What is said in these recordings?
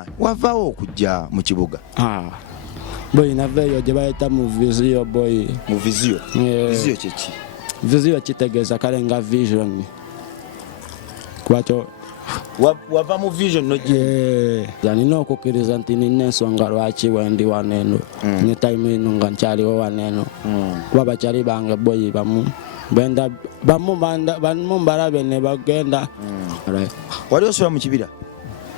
Fireman wavaawo okujja mu kibuga boy naveeyo gye bayita mu viziyo boy mu viziyo viziyo kyeki viziyo kitegeeza kale nga vision kwakyo wava mu vision nina okukkiriza nti nina ensonga lwaki wendi waneeno ne time eno nga nkyaliwo waneeno kuba bakyali bange boyi bamu mbalabe ne bagenda wali osula mu kibira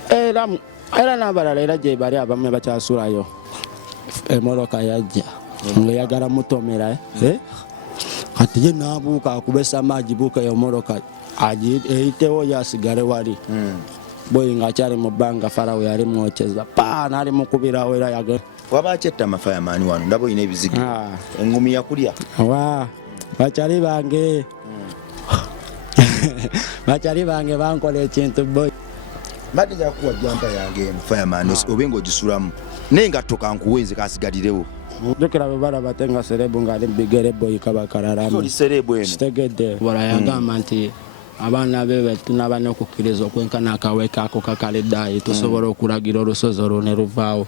era n'abalala era gye bali abamu bakyasulayo emmotoka yajja ng'eyagala mutomera kati ye n'abuuka akubesa amagi buuka eyo mmotoka eyitewo yasigale wali boyi ng'akyali mu bbanga farawo yali mwokyeza n'ali mukubirawo era yagenda wabakyetta amafayamaani wano ndaba oyina ebizigo engumi yakulya bakyali bange bankola ekintu boy mbadde njakuwa jampa yange emufayamaani obe ng'ogisulamu naye nga toka nkuwenze kasigalirewo jukira bwe balaba te nga serebu ng'ali bigere boy kabakalalamu kitegedde bala yagamba nti abaana be be tunaba n'okukkiriza okwenkana akaweeka ako kakaliddaayi tusobola okulagira olusozi olwo ne luvaawo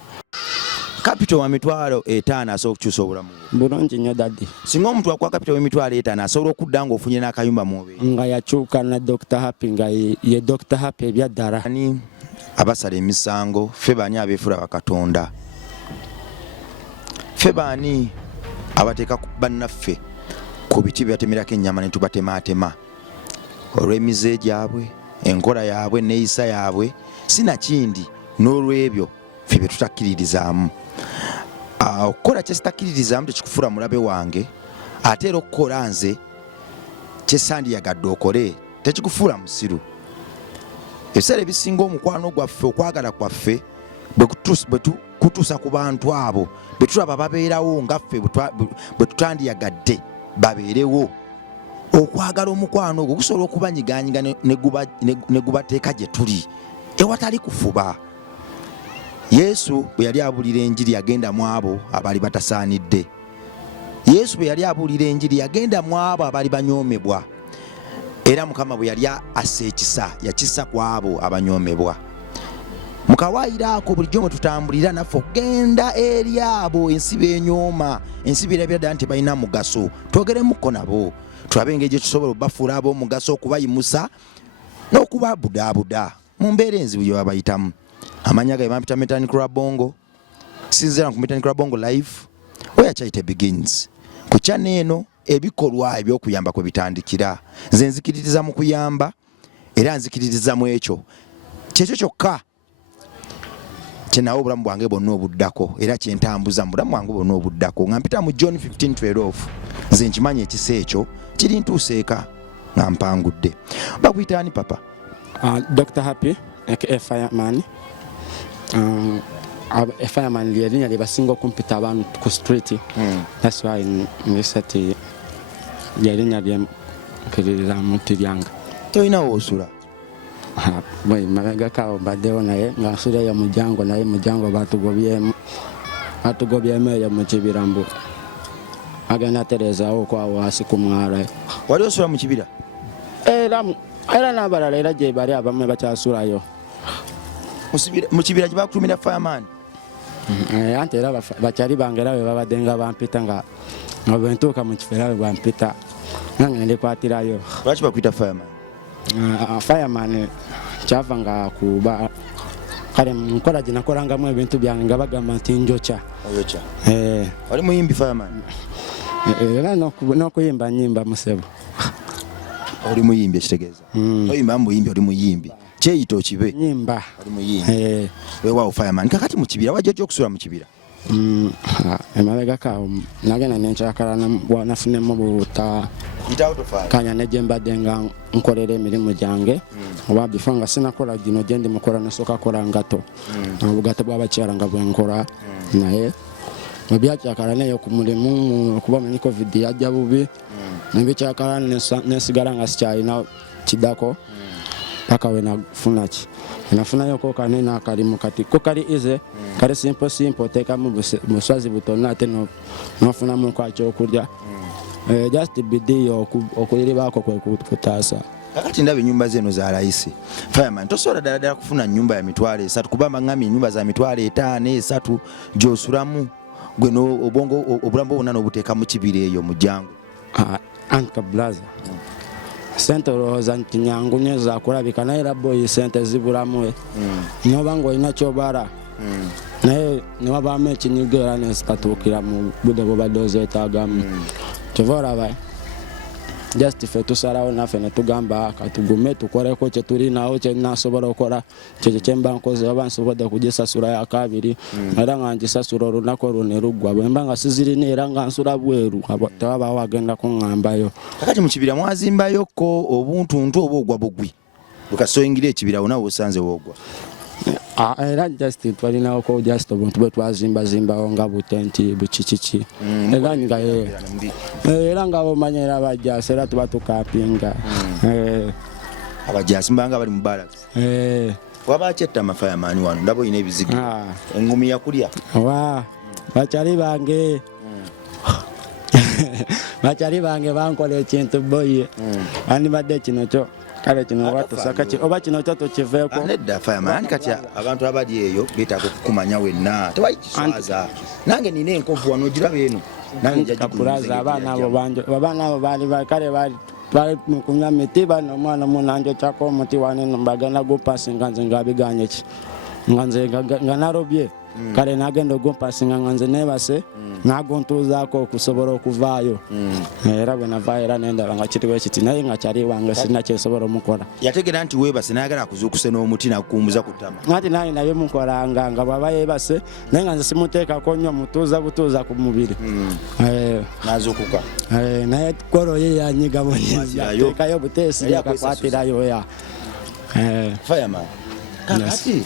kapito wa mitwalo 5 asobola okukyusa obulamu bulungi nnyo daddi singa omuntu akuwa kapito w'emitwalo 5 asobola okudda ng'ofunye n'akayumba mubeere nga yakyuka na Dr. Happy nga ye Dr. Happy ebyaddala ani abasala emisango ffe baani abeefula bakatonda ffe baani abateeka bannaffe ku biti byatemerako ennyama ne tubatemaatema olw'emize gyabwe enkola yaabwe neeyisa yaabwe sinakindi n'olw'ebyo ffe bye tutakkiririzaamu okukola kye sitakkiririzaamu tekikufuula mulabe wange ate era okukola nze kye sandiyagadde okole tekikufuula musiru ebiseera ebisinga omukwano gwaffe okwagala kwaffe bwe kutuusa ku bantu abo bwe tulaba babeerawo nga ffe bwe tutandiyagadde babeerewo okwagala omukwano ogwo gusobola okubanyiganyiga ne gubateeka gye tuli ewatali kufuba Yesu bwe yali abuulira enjiri yagenda mu abo abaali batasaanidde Yesu bwe yali abuulira enjiri yagenda mu abo abaali banyoomebwa era Mukama bwe yali assa ekisa yakissa ku abo abanyoomebwa mu kawaayiro ako bulijjo mwe tutambulira naffe okugenda eri abo ensi beenyooma ensi beerabira ddala nti balina mugaso twogeremukko nabo tulabe engeri gye tusobola okubafuula ab'omugaso okubayimusa n'okubabudaabuda mu mbeera enzibu gye babayitamu amanya gaye bampita Metani Bongo sinzira ku Metani Bongo live where charity begins ku channel eno ebikolwa eby'okuyamba kwe bitandikira nze nzikiririza mu kuyamba era nzikiririza mu ekyo kyekyo kyokka kyenawo obulamu bwange bwonna obuddako era kyentambuza mu bulamu bwange bwonna obuddako nga mpita mu John 15:12 nze nkimanya ekisa ekyo kiri ntuuseeka nga mpangudde bakuyitaani papa Dr. Happy aka Fireman Fireman lyerinnya lye basinga okumpita abantu ku street that's why ngisati lyerinnya lye mpirira muti lyange toyinawo osula boy mabegakawo baddewo naye nga nsulayo mujango naye mujango batugobyemu eyo mu kibirambu agenda terezaawo okwawo hasi ku mwala wali osula mu kibira era n'abalala era gye bali abamu bakyasulayo mu kibira gye bakutumira Fireman anti era bakyali bange era bwe babadde nga bampita nga bwe ntuuka mu kifo era bwe bampita nange ndikwatirayo lwaki bakuyita Fireman Fireman kyava nga kuba kale nkola gye nakolangamu ebintu byange nga bagamba nti njokya wali muyimbi Fireman era n'okuyimba nnyimba musebo oli muyimbi ekitegeeza oyimba muyimbi oli muyimbi kyeyita okibe nyimba oli muyimbi weewaawo Fireman kakati mu kibira wajja okusula mu kibira emabegakaawo nagenda nenkyakala nafunemu buta kanya ne gye mbadde nga nkolera emirimu gyange oba before nga sinakola gino gye ndi mukola nasooka kola ngato obugato bw'abakyala nga bwenkola naye bwebyakakala neyo ku mulimu okuba manyi covid yajja bubi nebikyakala nesigala nga sikyalina kiddako paka we nafunayo ko kanene akalimu kati ko kali ize kali simple teekamu buswazi butono ate nofunamu kwakyokulya just bidiyo okuyiribaako kwe kutaasa kakati ndabe nyumba zeno za rais fireman tosobola ddala kufuna nyumba ya mitwalo 3 kubanga ngami nyumba za mitwalo 5 3 gyosulamu gwe obwongo obulambo bwonna n'obuteeka mu kibira eyo mu jjangu. Anka blaza sente olowooza nti nyangu nnyo zakulabika naye era boyi sente zibulamu noba ng'olina kyobala naye ne wabaamu ekinyigo era nezitatuukira mu budde bwobadde ozeetaagamu kyova olaba just ffe tusalawo naffe ne tugamba katugume tukoleko kye tulinawo kye nasobola okukola kyekyo kye mba nkoze oba nsobodde kugisasula yakabiri era nga ngisasula olunaku olwo ne luggwa bwe mba nga sizirina era nga nsula bweru tewabaawo agenda kuŋŋambayo. Kakati mu kibira mwazimbayoko obuntuntu oba ogwa bugwi lukasoyingira ekibira wona wosanze woogwa era just twalinawoko just obuntu bwe twazimbazimbawo nga butenti bukikiki era nga bomanya era abajasi era tuba tukapinga abajasi mbanga bali mu balasi wabakyetta amafayamaani wano ndaba olina ebizigo engumi yakulya bakyali bange bakyali bange bankola ekintu boye andibadde kino kyo kale kino watusaka oba kino kyo tukiveeko nedda fireman kati abantu abali eyo beetaaga okukumanya wenna tewayikiswaza nange nina enkovu wano ogiraba eno nange kapulaza abaana abo baali kale twali mukunywa miti bano omwana munanjo kyako omuti waneno bagenda gumpasinga nze ngabiganye ki nga nze nga narobye kale nagenda ogumpasinga nga nze nebase naguntuuzaako okusobola okuvaayo era bwe navaayo era nendaba nga kiriwo ekiti naye nga kyali wange sirina kyensobola omukola. Yategera nti weebase nayagala akuzuukuse n'omuti nakukumbuza ku ttama ati naye nabye mukolanga nga bw'aba yeebase naye nga nze simuteekako nnyo mutuuza butuuza ku mubiri nazuukuka naye kolo ye yanyiga muteekayo buteesi yakakwatirayo ya fireman kakati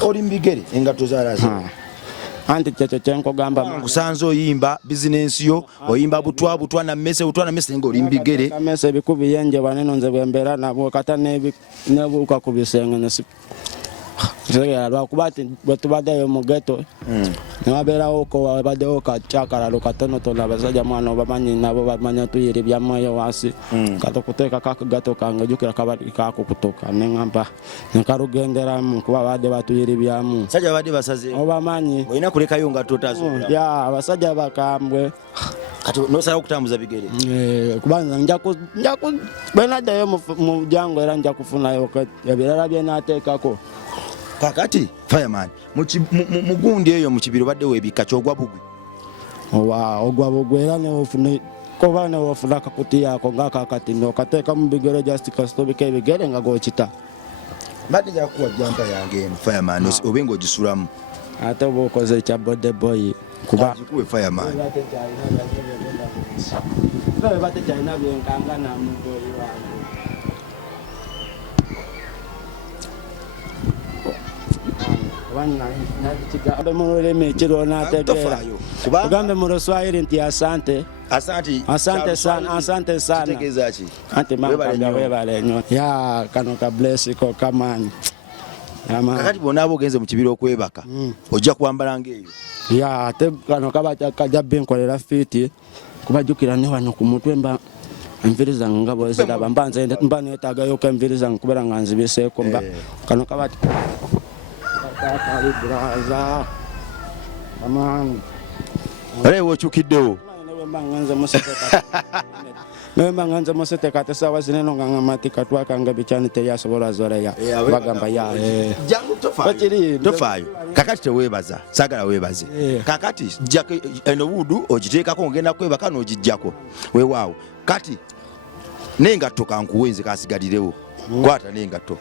oli mbigere engatto zalaze anti kyekyo kyenkugamba nkusanze oyimba bizinensi yo oyimba butwa na mmese nga oli mbigere kamese ebikubi yenje waneno nze bwembeera nabwo kata nebuuka ku bisenge lwakuba ti bwe tubaddeyo mu geto newabeerawo ko wabaddewo kacyakalalo katonotono abasajja mwana obamanyi nabo bamanya tuyiribya mwoyo wansi katokuteekako akagato kange jukira kabali kakukutuka neŋamba nekalugenderamu kuba badde batuyiribyamu sajja babadde basaze obamanyi olina kulekayo nga totazo ya abasajja bakambwe kati nosala okutambuza bigere kubanza bwenaddayo mu jango era nja kufunayo ebirala byenateekako kakati fireman mugundi eyo mu kibiro baddewo ebikka kyogwa bugwi ogwa bugwi era koba newofuna akakuti yako ngakakati nokateeka mu bigere just kasitobika ebigere nga gokita mbadde jakuwa jampa yange eno fireman obe ng'ogisulamu ate oba okoze ekya bode boy kuba kuwe fireman batekyalina byenkangana muboyi wange Kugambe mu lulimi ekiro nategeera kugambe mu Luswahili nti asante asante sana anti mambanga webale nnyo ya kano ka bless ko kamani kakati bonna ogenze mu kibira okwebaka ojja kwambala ng'eyo ya ate kano kaba kajja binkolera fiti kubajjukira ne wano ku mutwe mba enviri zange nga bweziraba mba neetaagayo ko enviri zange kubeera nga nzibiseeko mba kano kaba braza amani olewo okyukiddewo nemba nganze museteka tesawa zineno nga ngamatika twakanga bichani teyasobola zoleya bagamba ya tofaayo kakati teweebaza saagala weebaze kakati eno wudu ogiteekako ngenda kwebaka n'ogijjako weewaawo kati n'engatto kankuwe nze kansigalirewo kwata n'engatto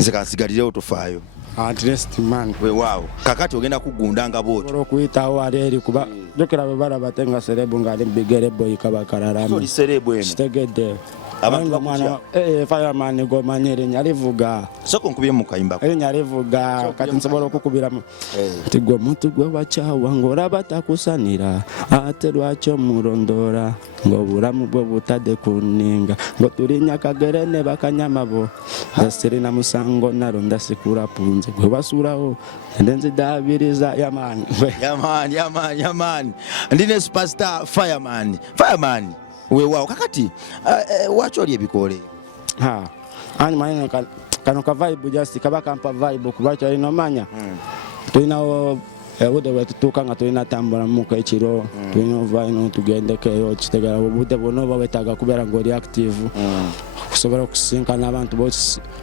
nze kansigalirewo tofaayo addressed man weewaawo kakati ogenda kugundanga bwotyo okuyitawo aleri kuba jokera bwe balaba nga serebu ng'ali bigere boy kabakalalamu oli serebu eno kitegedde abantu bakutya fireman gomanyi erinnya livuga soko nkubye mu kayimbako erinnya livuga kati nsobola okukubiramu ti gwe omuntu gwe wakyawa ng'olaba takusanira ate lwaki omulondoola ng'obulamu bwe butadde ku nninga ng'otulinnya kagere ne bakanyama bo sirina musango nalonda sikulapunze gwe basuulawo ende nzidaabiriza yamaani ndine superstar fireman weewaawo kakati waki oli ebikoole ani maneno kano ka vibe just kaba kampa vibe kuba kyali nomanya tulinawo obudde bwe tutuuka nga tulina tambula muka ekiro tulina ova ino tugendekeyo kitegera obudde bwonna oba wetaaga kubeera ng'oli active okusobola okusinkana abantu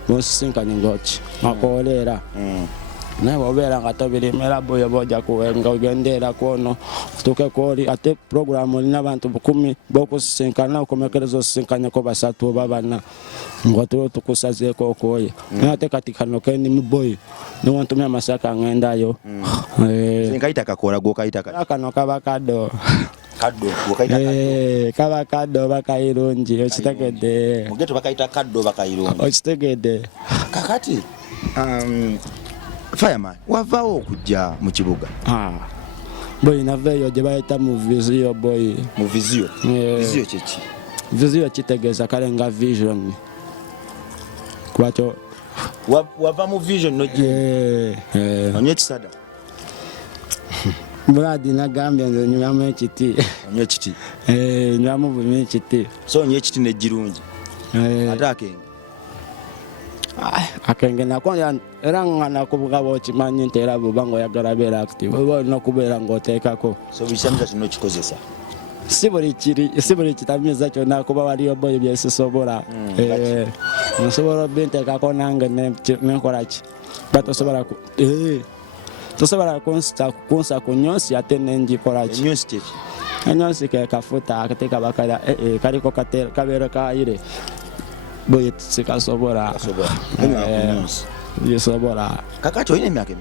bosisinkanye ng'oki makoolera naye bw'obeera nga tobirimera boyo bojja nga ogendeera kwono tutuuke kwoli ate programu olina abantu 10 b'okusisinkana okomekereza osisinkanyeko 3 oba 4 ng'otulo tukusazeeko okwoye naye ate kati kano kendimu boy niwantumya amasaka ng'endayo nkayita kakoola gwokayita kano kaba kado kaba kaddo bakayirungi okitegedde mugeto bakayita kaddo bakayirungi okitegedde kakati Fireman wavaawo okujja mu kibuga boy naveeyo gye bayita mu viziyo boy mu viziyo viziyo kyeki viziyo kitegeeza kale nga vision kwakyo wava mu vision onywa ekisada Bradi nagambye nze nywamu ekiti onywa ekiti nywamu bumi ekiti so onywa ekiti nejjirungi ate akenge nako era nga nakubuga bwokimanyi nti era bw'oba ng'oyagala beera active oba olina okubeera ng'oteekako so bisamiza kino okikozesa si buli kitamiiza kyonna kuba waliyo boyo byesisobola nsobola obinteekako nange nenkolaki ba tosobola kunsa ku nyonsi ate nengikolaki enyonsi ke kafuta ate kaba kaliko kabeere kayire boye sikasobola yesobola kakati olina emyaka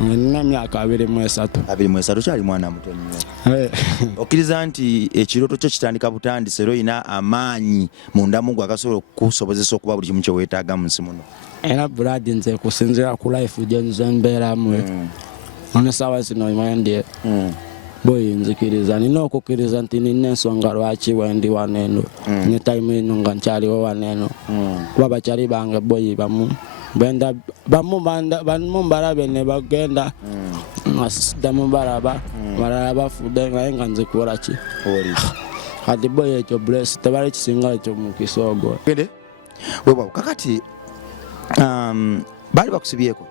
nina emyaka 23 kyali mwana muto nnyo okkiriza nti ekirooto kyo kitandika butandise era olina amaanyi munda mu gwe agasobola okukusobozesa okuba buli kimu kyeweetaaga mu nsi muno era Brad nze kusinziira ku life gye nze mbeeramu onesaawa zino mwendye boyi nzikiriza nina okukkiriza nti nina ensonga lwaki wendi waneeno ne time eno nga nkyaliwo waneeno kuba bakyali bange boyi bamu mbalabe ne bagenda ngasida mubalaba balala bafudde naye nga nzikola ki kati boyi ekyo bless tebali kisinga ekyo mukisa ogwo webawo kakati baali bakusibyeko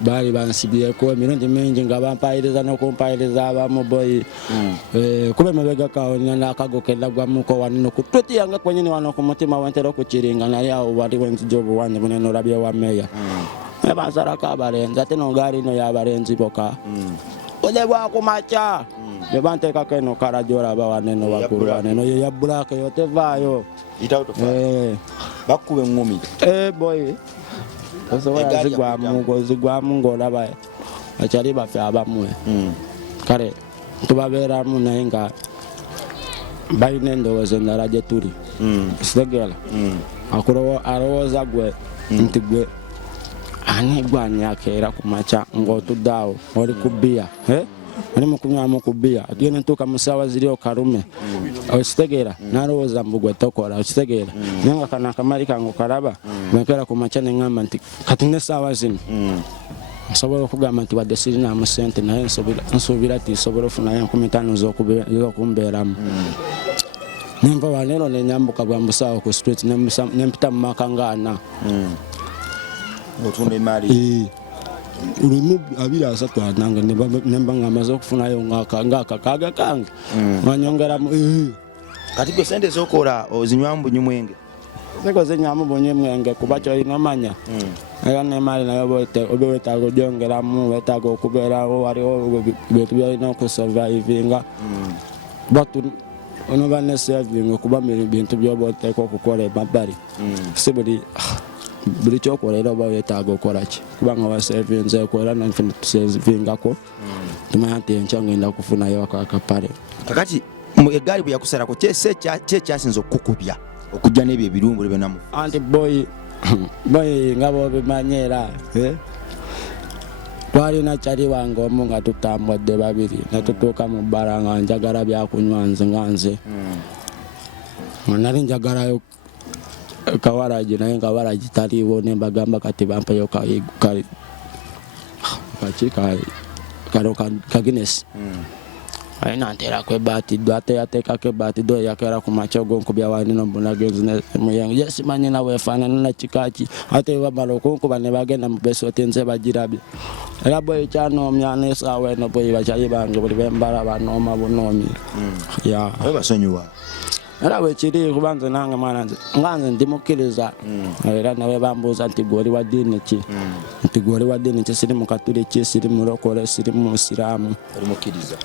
baali bansibyeko emirundi mingi nga bampayiriza n'okumpayiriza abamu boyi kuba emabega kawo nina n'akago kendagwamuko wanino ku tweti yange kwenyini wano ku mutima wentera okukiringa naye awo waliwo enzija obuwanyi bunene olabye wa meya naye bansarako abalenzi ate n'ogaali ino y'abalenzi boka ode bwakumaca be banteekako eno kala gy'olaba waneno waggulu waneno yo ya bbulaaka yo tevaayo bakkuba eŋŋumi boyi osobola zigwamu ng'olaba akyali baffe abamwe kale tubabeeramu naye nga balina endowooza endala gye tuli kitegeera alowooza gwe nti gwe ani gwanyakeera ku maca ng'otudde awo oli ku bbiya oli mukunywamu ku bbiya agenda ntuuka mu ssaawa ziri okalume okitegeera n'alowooza mbu gwe tokola okitegeera naye nga kano akamali kange okalaba bwenkeera ku maca neŋŋamba nti kati n'essaawa zino nsobola okugamba nti wadde sirinaamu ssente naye nsuubira ti nsobola ofunayo 50 z'okumbeeramu nenva waneero nenyambuka bwa mbusaawo ku street nempita mu maka nga 4 otunda emaali lumu 2-3 nange nemba nga amaze okufunayo ng'akakaaga kange wanyongeramu kati gwe sente z'okola ozinywamu bunywi mwenge ziko zinywamu bunywi mwenge kuba kyolina omanya era n'emaali nayo oba wetaaga ogyongeramu wetaaga okubeerawo waliwo bintu byolina okusurvivinga onoba ne saving okuba bintu byoba oteeka okukola emabbali si buli kyokola era oba wetaaga okolaki kubanga wasevinzeeko era nanfe tusevingako tumanya nti enkya ngenda kufunayo akapale kakati egaali bwe yakusalako kyekyasinza okukukubya okujja n'ebyo ebirungu byonamu anti boyi nga bobimanyi era twalina kyali wange omu nga tutambudde babiri netutuuka mu bbala nga njagala byakunywa nze nali njagalayo kawaragi naye kawaragi taliiwo nembagamba kati bampayo kano ka Guinness Aina ntera kwe bati do ate ateka ke bati do yakera ku machogo nkubya wani no mbona business muyango yes manye na wefana na chikachi ate babalo ko bane bagenda mu beso tenze bagirabi era boy cyano myane sawe no boy bachayi bange buli bembara banoma bunomi ya basonyuwa era wekiri kubanze nange mwana nganze ndimukiriza era nawe bambuza nti gori wa dini ki nti gori wa dini ki siri mu katule ki siri mu rokole siri mu siramu mukiriza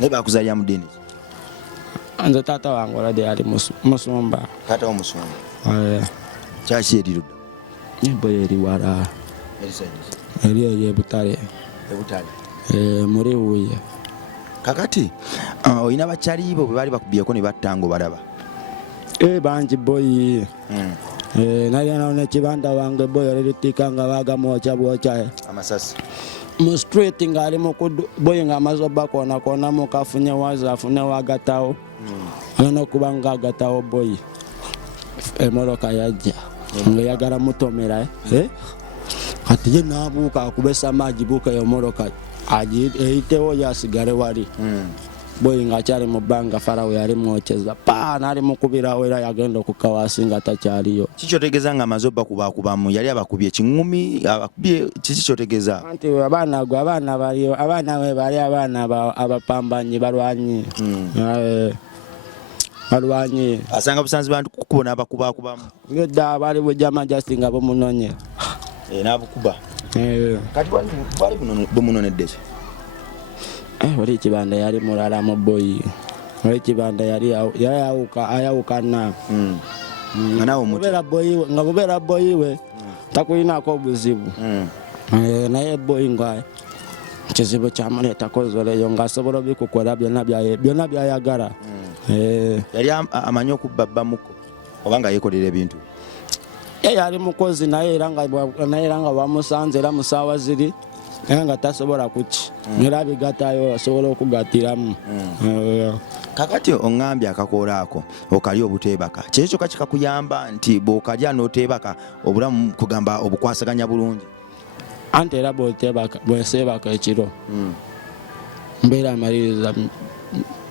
ne bakuzalya mu dini anze tata wangu alade ali musumba tata wa musumba chashi ediruda nibo yeri wara ye butale muri uye kakati oyina bachalibo bali bakubiyeko ne battango balaba banji boy nali naona kibanda wange boy alitikanga baga mocha bocha amasasi mu street ngali mu boy ngamazoba kona kona mu kafunye waza afune wagatao no kubanga gatao boy emoroka yaje ngayagara mutomera ati je nabuka kubesa maji buka yo moroka aji eitewo yasigare wari boy ngachari mu banga farawo yari mwocheza pa nari mukubira wera yagenda kukawasinga tacyariyo kichotegeza nga mazoba kubakubamu yali abakubye kingumi abakubye kichotegeza anti abana we bali abana abapambanyi barwanyi barwanyi asanga busanzi bantu kukubona abakubakubamu yoda bali bujama justinga bomunonye nabukuba kati bali bomunonedde wali kibanda yali mulala mu boy wali kibanda yali ayawuka na nawo ngabubera boy we takulina ko buzibu naye boy ngwa kizibu kyamuleta kozole yo ngasobola bikukola byonna byayagala yali amanyi okubabba muko obanga yekolera ebintu yali mukozi naye eranga bamusanze era musawa ziri nga tasobola kuki era bigatayo asobola okugatiramu kakati ongambye akakola ako okali obutebaka kyekyo kakikakuyamba nti bwokalya n'otebaka obulamu kugamba obukwasaganya bulungi anti era bwesebaka ekiro mbeera amaliriza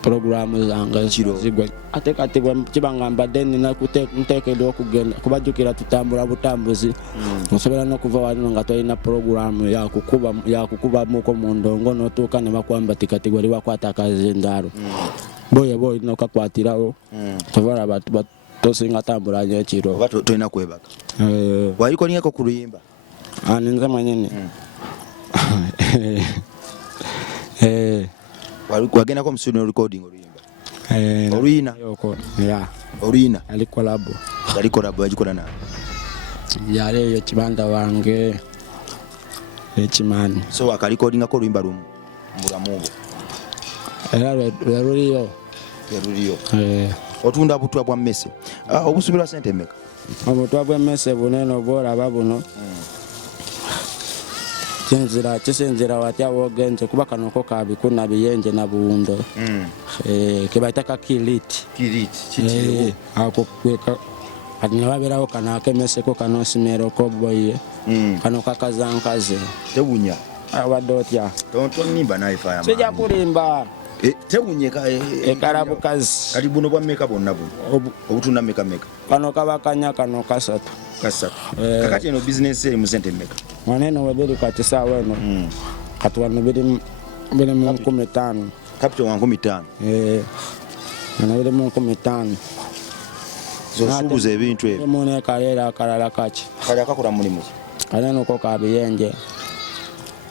programu zange zigwe ate kati kibanga mbadde nina nteekeddwa okugenda kubajjukira tutambula butambuzi osobola n'okuva wano nga tolina programu yakukubamuko mu ndongo n'otuuka ne bakwamba tikati gwali wakwata akazindaalo boye olina okakwatirawo tobalaba tosinga tambula nyo ekiro oba tolina kwebaka walikonieko ku luyimba ninze mwenyini wagendako mu studio recording oluyimba oluyina ali kolabo yagikola nawe yali eyo kibanda wange ekimani so wakalikodingako oluyimba lumu mubulamu obwo era lweruliyo otunda butwa bwa mmese obusubi lwa sente mmeka obutwa bw'emmese bunene bwolaba buno kisinzira watya wogenze kuba kanoko kabikuna biyenje na buwundo kebaitaka kiliti ako kweka atinababeraho kanake meseko kanosimero koboye kano kakazankaze tewunya abadde otya tonimba naye faya sijja kulimba tewunye ekarabukazi kati buno bwa mmeka bwonna buno obutunda mmeka kano kabakanya kano kasatu kakati eno bizinesi eri mu sente mmeka mwaneno webiri kati sawa eno kati wano biri mu 15 capital wa 15 biri mu 15 zosuubuza ebintu ebyo mune kalera akalala kaki kali akakola mulimu kaneno ko kabiyenje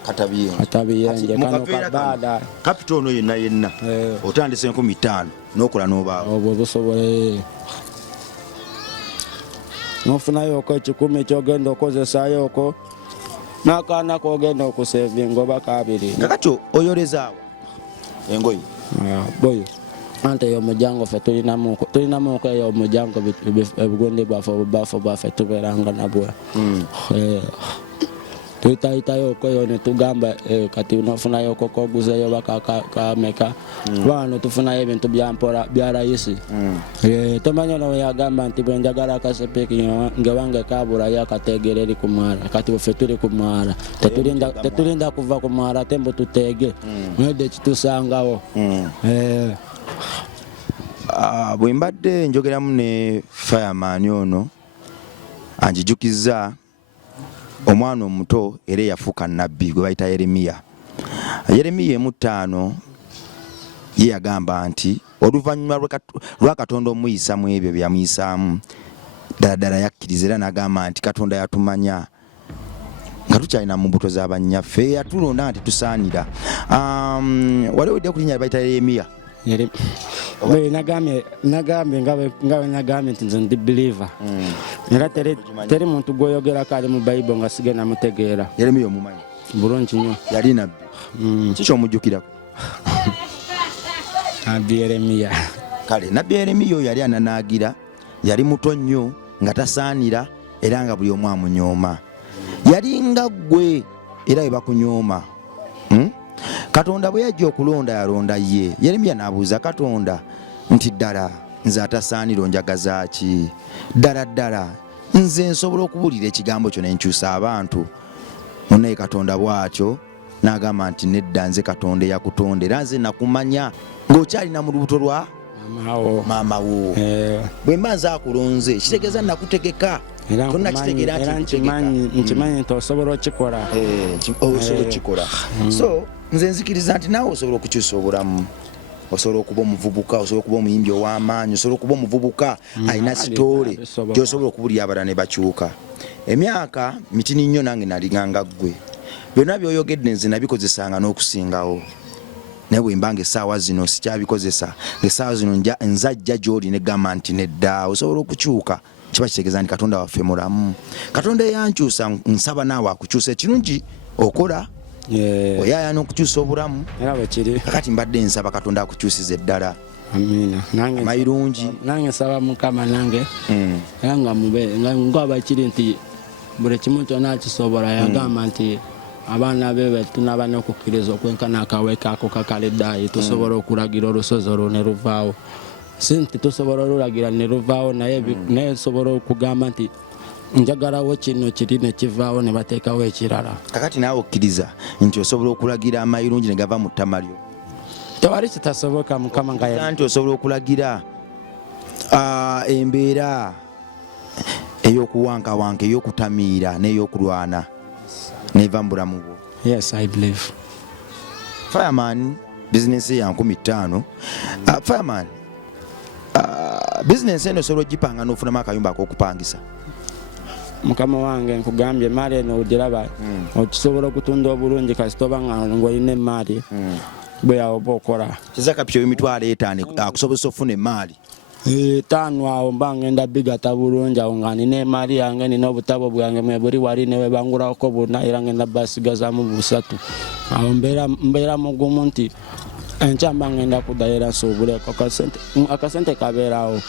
katabiyenje kano kabada capital no yenna otandise 15 nokola nobaawo obwo busobole nofunayo ko 10 kyogenda okozesayo oko nakana kogenda okusevinga oba kabiri kakati oyolezaawo engoyi boyo ante yo mujango fe tulina muko yo mujango ebigonde bafo tuberanga nabwo tuyitayo koyo ne tugamba kati unafunayo koko guzeyo bakakameka wano tufunayo ebintu byampora byarayisi tomanya no yagamba nti bwenjagala akasepeki ngewange kabura yakategereri kumwara kati ufe tuli kumwara tetulinda kuva kumwara tembo tutege mwede kitusangawo bwe mbadde njogeramu ne Fireman ono anjijukiza omwana omuto era yafuuka nabbi gwe bayita Yeremiya 5 ye yagamba nti oluvannyuma lwa Katonda omuyisa mu ebyo byamuyisaamu ddala yakkiriza era n'agamba nti Katonda yatumanya nga tukyalina mu mbuto z'abanyaffe yatulonda nti tusaanira waliwo dde kulinnya bayita Yeremiya nagambe ngawe nagambe nti nze ndi believer era teri muntu gwoyogerako ali mu Bible nga sigenda mutegeera. Yeremiya omumanyi bulungi nnyo yali nabbi kiki omujjukirako? nabbi Yeremiya kale nabbi Yeremiya yali ananaagira yali muto nnyo nga tasaanira era nga buli omu amunyooma yali nga ggwe era we bakunyooma Katonda bwe yajja okulonda yalonda ye. Yeremiya n'abuuza Katonda nti ddala nze atasaanira onjagaza ki? Ddala nze nsobola okubuulira ekigambo kyo ne nkyusa abantu? Naye Katonda bw'atyo n'agamba nti nedda nze Katonda eyakutonda era nze nakumanya ng'okyalina mu lubuto lwa maama wo. Bwe mba nze akulonze kitegeeza nakutegeka tonna kitegeera nkimanyi nti osobola okikola. Osobola okikola. So nze nzikiriza nti naawe osobola okukyusa obulamu. Osobola okuba omuvubuka, osobola okuba omuyimbi ow'amaanyi, osobola okuba omuvubuka alina sitoole gy'osobola okubulira abalala ne bakyuka. Emyaka mitini nnyo nange nalinganga ggwe. Byonna by'oyogedde nze nabikozesanga n'okusingawo. Naye bwe mba ng'essaawa zino sikyabikozesa, ng'essaawa zino nzajja gy'oli negamba nti nedda osobola okukyuka. Kiba kitegeeza nti Katonda waffe mulamu. Katonda eyankyusa nsaba naawe akukyusa ekirungi okola. Oyaaya n'okukyusa obulamu. Kakati mbadde nsaba Katonda akukyusize eddala. Amiina. Amayirungi. Nange nsaba Mukama nange era nga ng'aba kiri nti buli kimu kyonna akisobola yagamba nti abaana be tunaba n'okukkiriza okwenkana akaweeka ako kakaliddaayi tusobola okulagira olusozi olwo ne luvaawo. Si nti tusobola olulagira ne luvaawo naye tusobola okugamba nti njagalawo kino kiri ne kivaawo ne bateekawo ekirala. Kakati naawe okkiriza nti osobola okulagira amayirungi ne gava mu ttama lyo? Tewali kitasoboka Mukama nga nti osobola okulagira embeera ey'okuwankawanka ey'okutamiira n'ey'okulwana neva mu bulamu bwo? Yes, I believe. Fireman bizinesi ya 15. Fireman bizinesi eno osobola ogipanga n'ofunamu akayumba ak'okupangisa? Mukama wange nkugambye emaali eno ogiraba okisobola okutunda obulungi kasita oba ng'olina emaali bwe yawoba okola. Kiza kapito y'emitwalo 5 akusobozesa ofuna emaali 5 awo mba ngenda bigata bulungi awo nga nina emaali yange nina obutabo bwange mwe buli wali ne webangulako bonna era ngenda basigazaamu 3 awo mbeera mugumu nti enkya mba ngenda kuddayo era nsuubuleko akasente kabeerawo.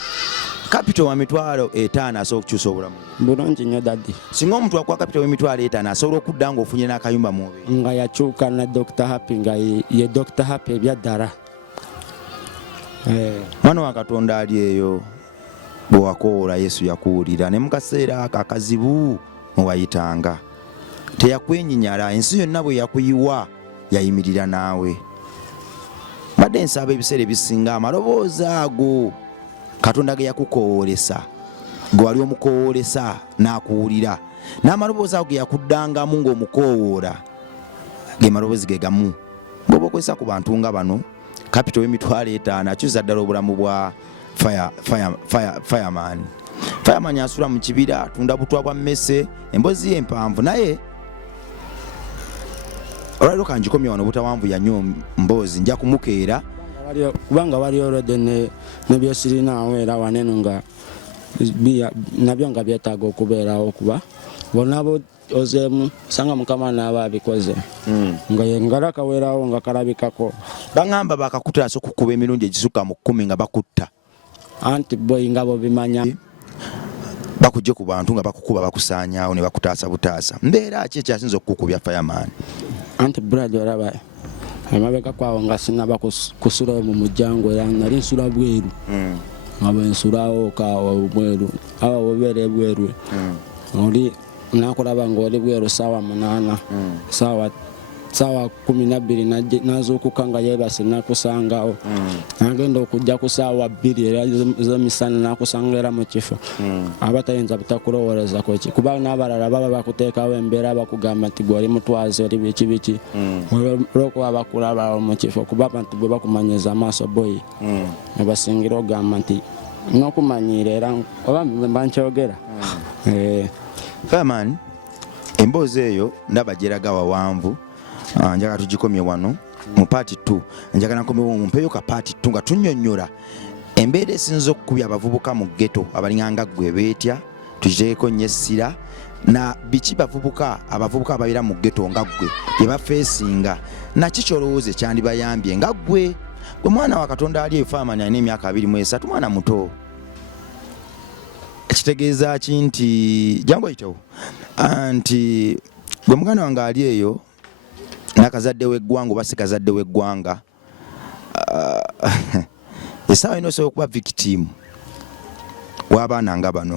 Kapito wa mitwalo 5 asobola okukyusa obulamu bulungi nnyo daddi. Singa omuntu akuwa kapito w'emitwalo 5 asobola okudda ng'ofunye n'akayumba mubi nga yakyuka na Dr. Happy nga ye Dr. Happy ebyaddala. Mwana wa Katonda ali eyo bwe wakoola Yesu yakuwulira ne mu kaseera ako akazibu mwe wayitanga teyakwenyinyala. Ensi yonna bwe yakuyiwa yayimirira naawe. Mbadde nsaba ebiseera ebisinga amaloboozi ago Katonda ge yakukoowolesa gwe wali omukoowolesa n'akuwulira n'amaloboozi ago ge yakuddangamu ng'omukoowoola ge maloboozi ge gamu bw'oba okozesa ku bantu nga bano. Kapito w'emitwalo 5 akyusa ddala obulamu bwa Fireman. Fireman asula mu kibira atunda butwa bwa mmese emboozi ye empanvu naye olwaliro kanjikomya wano butawanvu yanyo mboozi nja kumukeera kubanga wali olwedde ne byesirinaawo era waneno nga nabyo nga byetaaga okubeerawo kuba bonna ozeemu sanga Mukama naaba abikoze nga yengala kaweerawo nga kalabikako. Baŋŋamba bakakutasa okukuba emirundi egisukka mu 10 nga bakutta. Anti boy nga bo bimanya bakujje ku bantu nga bakukuba bakusaanyaawo ne bakutaasa butaasa mbeera ki ekyasinza okukukubya fireman? Anti Brad olaba amabega kwawo nga sinaba kusula mu mujjango era nali nsula bweru nga bwe nsulawo kaawa bweru aba bwebeere bweru oli nakulaba ng'oli bweru saawa 8 saawa 12 nazuukuka nga yeebase nakusangawo nagenda okujja ku saawa 2 era z'emisana nakusanga era mu kifo aba tayinza butakulowooleza koki kuba n'abalala baba bakuteekawo embeera bakugamba nti gwoli mutwazi oli biki olwokuba bakulabawo mu kifo kuba abantu bwe bakumanyiza amaaso boyi ne basingira ogamba nti n'okumanyiira era oba mba nkyogera. Fireman, emboozi eyo ndaba gyeraga wawanvu. Njagala tugikomye wano mu part 2. Njagala nkomyewo mumpeyo ka part 2 nga tunnyonnyola embeera esinza okukubya abavubuka mu ghetto abalinganga ggwe beetya tugiteeko nnyo essira na biki abavubuka ababeera mu ghetto nga ggwe bye bafeesinga naki kyolowooza ekyandibayambye nga ggwe mwana wa Katonda ali Fireman alina emyaka 23 mwana muto. Ekitegeeza ki nti jangu oyitewo anti gwe muganda wange ali eyo nakazadde w'eggwanga oba si kazadde w'eggwanga essaawa ino osobola okuba victim w'abaana nga bano